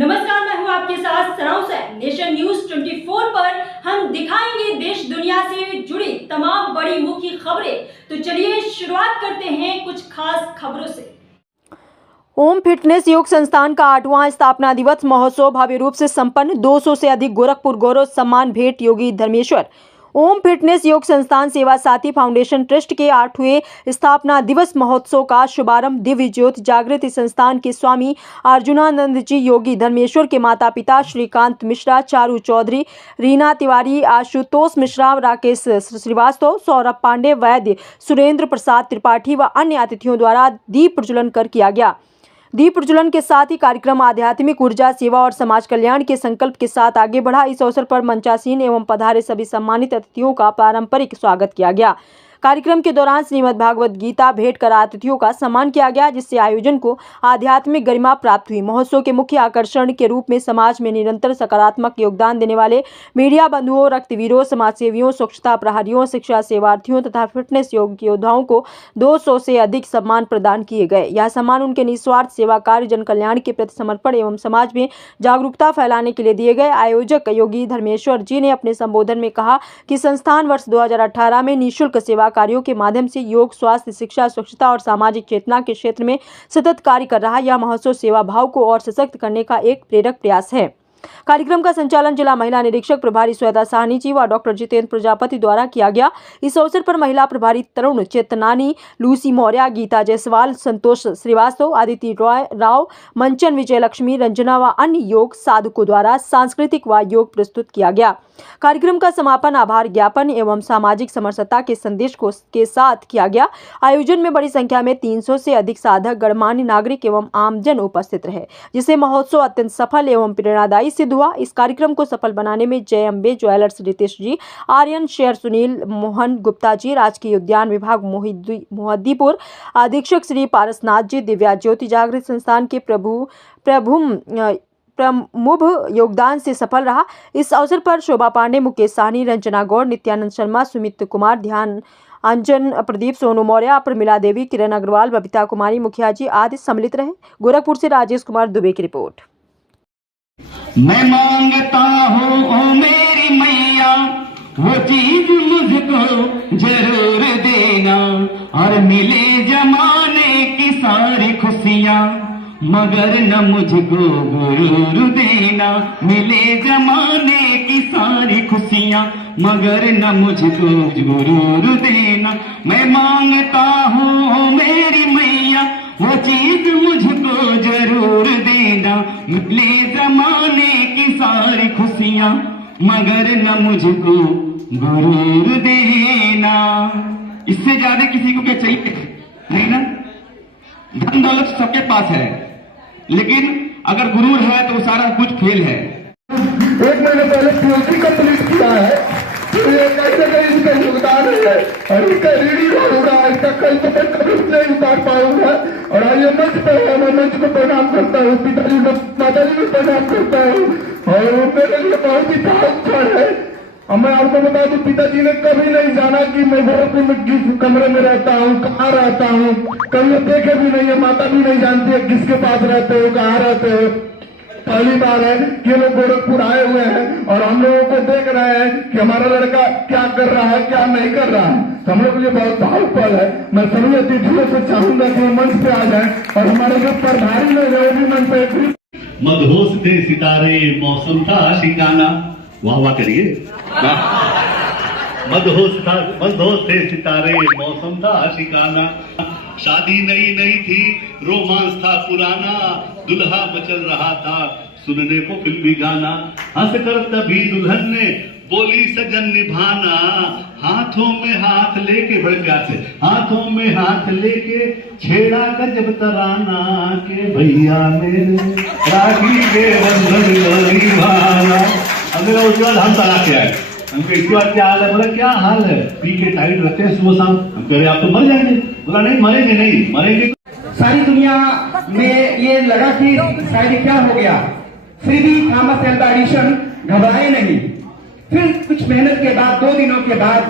नमस्कार, मैं हूं आपके साथ सनाउ से। नेशन न्यूज 24 पर हम दिखाएंगे देश दुनिया से जुड़ी तमाम बड़ी मुख्य खबरें। तो चलिए शुरुआत करते हैं कुछ खास खबरों से। ओम फिटनेस योग संस्थान का 8वां स्थापना दिवस महोत्सव भव्य रूप से संपन्न। 200 से अधिक गोरखपुर गौरव सम्मान भेंट योगी धर्मेश्वर। ओम फिटनेस योग संस्थान सेवा साथी फाउंडेशन ट्रस्ट के 8वें स्थापना दिवस महोत्सव का शुभारंभ दिव्य ज्योति जागृत संस्थान के स्वामी अर्जुनानंद जी योगी धर्मेश्वर के माता पिता श्रीकांत मिश्रा, चारू चौधरी, रीना तिवारी, आशुतोष मिश्रा, राकेश श्रीवास्तव, सौरभ पांडे, वैद्य सुरेंद्र प्रसाद त्रिपाठी व अन्य अतिथियों द्वारा दीप प्रज्वलन कर किया गया। दीप प्रज्वलन के साथ ही कार्यक्रम आध्यात्मिक ऊर्जा, सेवा और समाज कल्याण के संकल्प के साथ आगे बढ़ा। इस अवसर पर मंचासीन एवं पधारे सभी सम्मानित अतिथियों का पारंपरिक स्वागत किया गया। कार्यक्रम के दौरान श्रीमद् भागवत गीता भेंट कर अतिथियों का सम्मान किया गया, जिससे आयोजन को आध्यात्मिक गरिमा प्राप्त हुई। महोत्सव के मुख्य आकर्षण के रूप में समाज में निरंतर सकारात्मक योगदान देने वाले मीडिया बंधुओं, रक्तवीरों, समाजसेवियों, स्वच्छता प्रहरियों, शिक्षा सेवार्थियों तथा फिटनेस योग योद्धाओं को 200 से अधिक सम्मान प्रदान किए गए। यह सम्मान उनके निस्वार्थ सेवा कार्य, जन कल्याण के प्रति समर्पण एवं समाज में जागरूकता फैलाने के लिए दिए गए। आयोजक योगी धर्मेश्वर जी ने अपने संबोधन में कहा कि संस्थान वर्ष 2018 में निःशुल्क सेवा कार्यों के माध्यम से योग, स्वास्थ्य, शिक्षा, स्वच्छता और सामाजिक चेतना के क्षेत्र में सतत कार्य कर रहा है। यह महोत्सव सेवा भाव को और सशक्त करने का एक प्रेरक प्रयास है। कार्यक्रम का संचालन जिला महिला निरीक्षक प्रभारी श्वेता साहनी जी व डॉक्टर जितेंद्र प्रजापति द्वारा किया गया। इस अवसर पर महिला प्रभारी तरुण चेतनानी, लूसी मौर्य, गीता जायसवाल, संतोष श्रीवास्तव, आदिति राव, मंचन विजयलक्ष्मी, रंजना व अन्य योग साधकों द्वारा सांस्कृतिक व योग प्रस्तुत किया गया। कार्यक्रम का समापन आभार ज्ञापन एवं सामाजिक समरसता के संदेश के साथ किया गया। आयोजन में बड़ी संख्या में 300 से अधिक साधक, गणमान्य नागरिक एवं आमजन उपस्थित रहे, जिससे महोत्सव अत्यंत सफल एवं प्रेरणादायी सिद्ध हुआ। इस कार्यक्रम को सफल बनाने में जय अम्बे ज्वेलर्स रितेश जी, आर्यन शेयर सुनील, मोहन गुप्ता जी, राजकीय उद्यान विभाग मोहद्दीपुर अधीक्षक श्री पारसनाथ जी, दिव्या ज्योति जागृत संस्थान के प्रमुख योगदान से सफल रहा। इस अवसर पर शोभा पांडे, मुकेश साहनी, रंजना गौड़, नित्यानंद शर्मा, सुमित कुमार, ध्यान अंजन, प्रदीप, सोनू मौर्य, प्रमिला देवी, किरण अग्रवाल, बबीता कुमारी मुखिया जी आदि सम्मिलित रहे। गोरखपुर से राजेश कुमार दुबे की रिपोर्ट। मैं मांगता हूँ ओ मेरी मैया, वो चीज मुझको जरूर देना, और मिले जमाने की सारी खुशियाँ, मगर न मुझको गुरूर देना। मिले जमाने की सारी खुशियाँ, मगर न मुझको गुरूर देना। मैं मांगता हूँ मेरी मैया, वो चीज मुझको जरूर देना। मिले जमाने की सारी खुशियाँ, मगर न मुझको गुरूर देना। इससे ज्यादा किसी को क्या चाहिए? नहीं ना। धन दौलत सबके पास है, लेकिन अगर गुरूर है तो सारा कुछ फेल है। 1 महीने पहले पीएचडी कंप्लीट किया है, तो ये कैसे कहीं इसका योगदान है, और इसका रीढ़ी होगा, इसका कल तो मैं कभी नहीं उतार पाऊंगा। और आइए मंच पे है, मैं मंच को प्रणाम करता हूँ, पिताजी को, माताजी को प्रणाम करता हूँ, और मेरे लिए बहुत ही भावुक है। और मैं आपको बता दूं, पिताजी ने कभी नहीं जाना कि मैं गोरखपुर में किस कमरे में रहता हूँ, कहाँ रहता हूँ, कभी देखे भी नहीं है। माता भी नहीं जानती है किसके पास रहते हो, कहाँ रहते हो। पहली बार है कि लोग गोरखपुर आए हुए हैं और हम लोगों को देख रहे हैं कि हमारा लड़का क्या कर रहा है, क्या नहीं कर रहा है। तो हम लोग के लिए बहुत भावुक पल है। मैं सभी अतिथियों से चाहूंगा कि वो मंच पे आ जाए, और हमारे जो प्रभारी लोग हैं वो भी मंच पे। मदहोश थे सितारे, मौसम था आशिकाना। वाह वाह करिए। मदहोश थे सितारे, मौसम था आशिकाना। शादी नई नई थी, रोमांस था पुराना, दुल्हा मचल रहा था सुनने को फिल्मी गाना। हंसकर तभी दुल्हन ने बोली सजन निभाना, हाथों में हाथ लेके, बड़े प्यार से हाथों में हाथ लेके छेड़ा गजब तराना, के भैया मेरे राखी के बंधन निभाना। अब मेरा उसके बाद हम तलाक के आए, हमको इसके बाद क्या हाल है? बोला क्या हाल है? पी के टाइट रखते हैं सुबह शाम। हम कह रहे आप तो मर जाएंगे। बोला नहीं मरेंगे, नहीं मरेंगे। सारी दुनिया में ये लगा कि शायद क्या हो गया, फिर भी थॉमस एल्वा एडिसन घबराए नहीं। फिर कुछ मेहनत के बाद 2 दिनों के बाद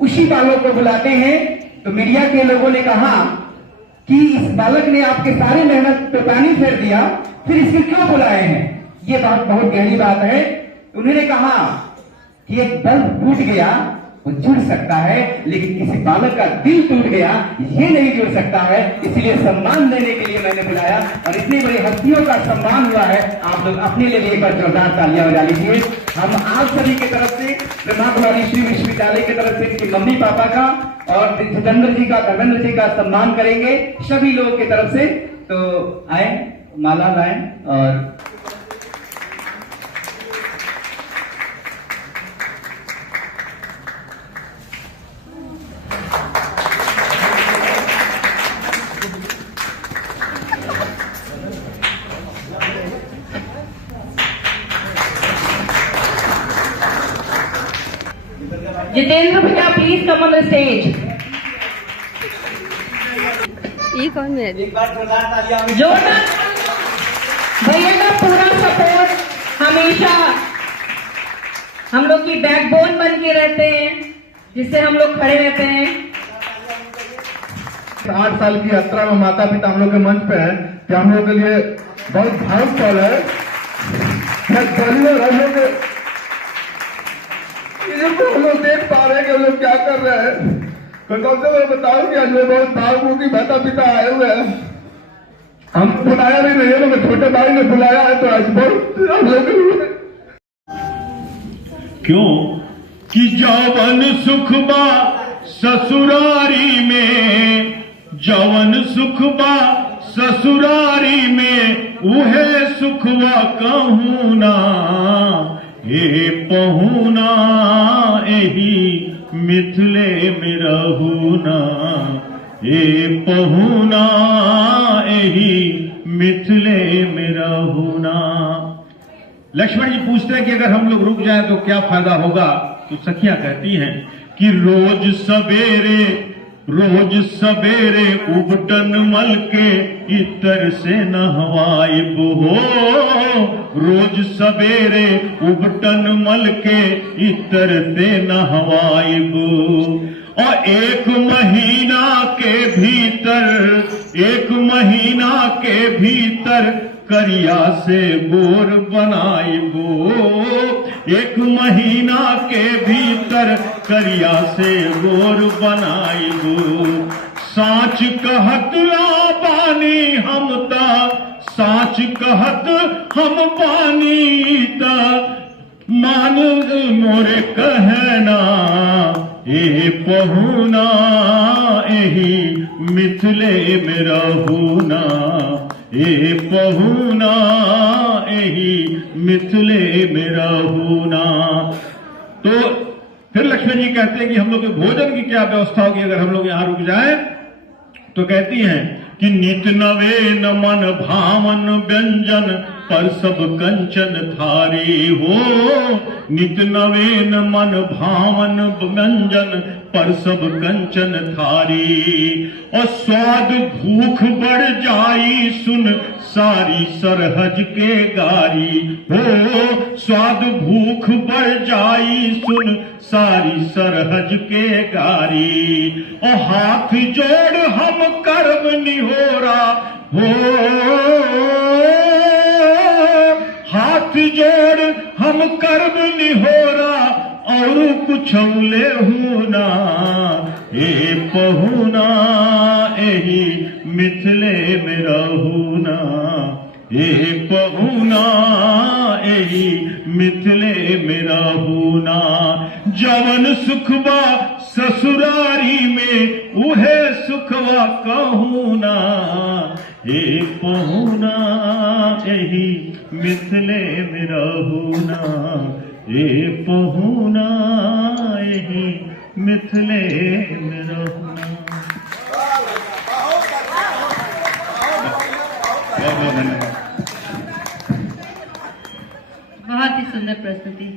उसी बालक को बुलाते हैं, तो मीडिया के लोगों ने कहा कि इस बालक ने आपके सारे मेहनत पे पानी फेर दिया, फिर इसके क्यों बुलाए हैं? ये बात बहुत गहरी बात है। उन्होंने कहा कि एक बल्ब टूट गया वो जुड़ सकता है, लेकिन किसी बालक का दिल टूट गया ये नहीं जुड़ सकता है। इसलिए सम्मान देने के लिए मैंने बुलाया और इतनी बड़ी हस्तियों का सम्मान हुआ है। आप लोग अपने लिए भी एक बार जोरदार तालियां बजा लीजिए। हम आप सभी की तरफ से ब्रह्मा कुमारी श्री विश्वविद्यालय की तरफ से इनकी मम्मी पापा का और जितेंद्र जी का, धर्मेंद्र जी का सम्मान करेंगे सभी लोगों की तरफ से। तो आए, माला लाएं और जितेंद्र भैया please come on the stage. ये कौन है? जोरदार भैया का पूरा सपोर्ट हमेशा हम लोग की बैकबोन बन के रहते हैं, जिससे हम लोग खड़े रहते हैं। 8 साल की यात्रा में माता पिता हम लोग के मंच पे हैं, कि हम लोग के लिए बहुत भावुक पल है। मैं पहली बार हम लोग हम लोग देख पा रहे हैं कि हम लोग क्या कर रहे हैं। तो कम से मैं बताऊं कि आज मैं बहुत भावुक हूं कि माता पिता आए हुए हैं। हम बुलाया भी नहीं है, मेरे छोटे भाई ने बुलाया है, तो आज बहुत हम लोग क्यों कि जवन सुख बा ससुरारी में, जवन सुख बा ससुरारी में, उहे सुखवा कहूं ना हे पहुना एही मिथिले में रहूना, हे पहुना एही मिथिले में रहूना। लक्ष्मण जी पूछते हैं कि अगर हम लोग रुक जाएं तो क्या फायदा होगा। तो सखियां कहती हैं कि रोज सवेरे उबटन मल के इतर से नहवाइब हो, रोज सवेरे उबटन मल के इतर से नहवाइब, और एक महीना के भीतर करिया से गोर बनाइबो, एक महीना के भीतर करिया से गोर बनाइबो। साच कहत बानी हम ता, साच कहत हम बानी ता, मान मोरे कहना ए पहुना एही मिथिले में रहूना, ए पहुना एही मिथिले में रहूना। तो फिर लक्ष्मण जी कहते हैं कि हम लोग के भोजन की क्या व्यवस्था होगी अगर हम लोग यहां रुक जाएं। तो कहती हैं कि नित नवेन मन भावन व्यंजन पर सब कंचन थारी हो, नित नवेन मन भावन व्यंजन पर सब कंचन थारी, और स्वाद भूख बढ़ जाई सुन सारी सरहज के गारी हो, स्वाद भूख बढ़ जाई सुन सारी सरहज के गारी, और हाथ जोड़ हम करब निहोरा हो, हाथ जोड़ हम करब निहोरा और कुछ ले हुना, ए पहुना एही मिथिले में रहूना, ए पहुना एही मिथिले में रहूना। जवन सुखवा ससुरारी में उहे सुखवा कहूना, ए पहुना एही मिथिले में रहूना, ए पहुना एही मिथिले में रहूना। बहुत ही सुंदर प्रस्तुति।